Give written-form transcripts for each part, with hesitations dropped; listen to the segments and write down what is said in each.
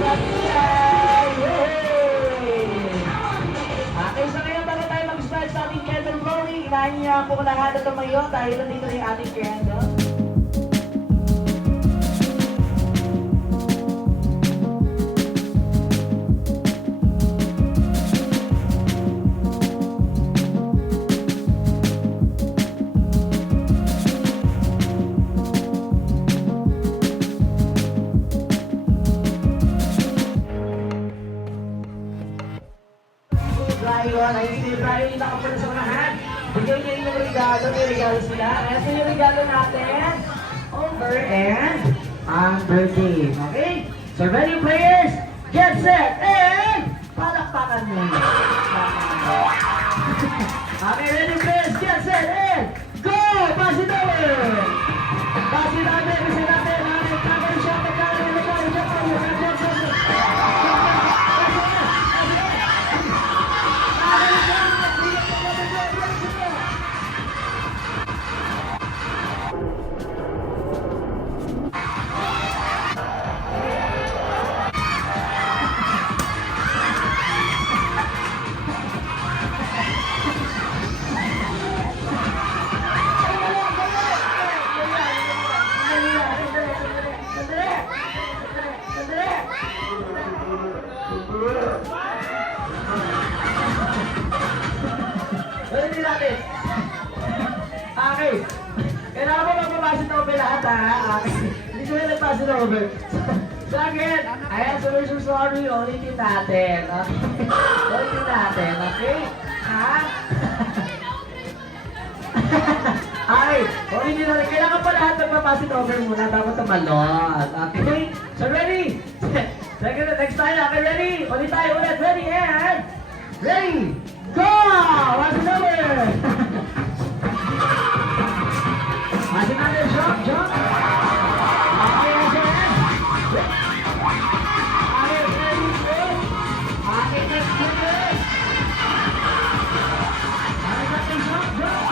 Okay, so ngayon bago tayo mag-start sa ating candle blowing, inahin niya po lahat at tumayo dahil nandito na yung ating candle. Ryan, ayun si Ryan, yung nakapula sa unahan. Bigyan niya yung regalo, may regalo sila. Kaya sa yung regalo natin, over and under game. Okay? So ready players, get set, and palakpakan mo. Okay, ready players, get set, and go! Pass it over! Pass it over, kasi natin, tagay siya, tagay siya. Ulitin natin. Okay. Kailangan mo magpapasin na over lahat ha. Okay. Hindi ko na nagpasin na over. So again, I am so sorry. Ulitin natin. Okay. Ulitin natin. Okay? Ha? Okay. Ulitin natin. Kailangan pa lahat magpapasin over muna. Dapat tumalon. Okay? So ready? Second, next tayo. Okay, ready? Ulit tayo ulit. Ready and... Ready! Go! What's the number? What's the number? Jump, jump. Okay, again. Okay, ready, good. Okay, next, good. Okay, next, jump, jump.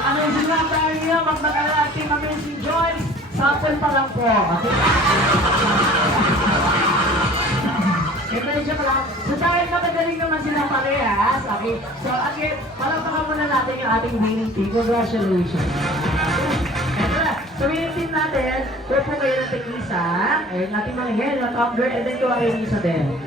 Amazing lang tayo niyo, magmagala Team Amazing Joyce, sample pa lang po. Medyo pa lang. So dahil magagaling naman sila parehas, okay? So again, palakpakan muna natin yung ating winning team. Congratulations. Ito na. So winning team natin, po kayo ng tig-isa, ayun natin mga hair, mga tumbler, and then ko ang isa din.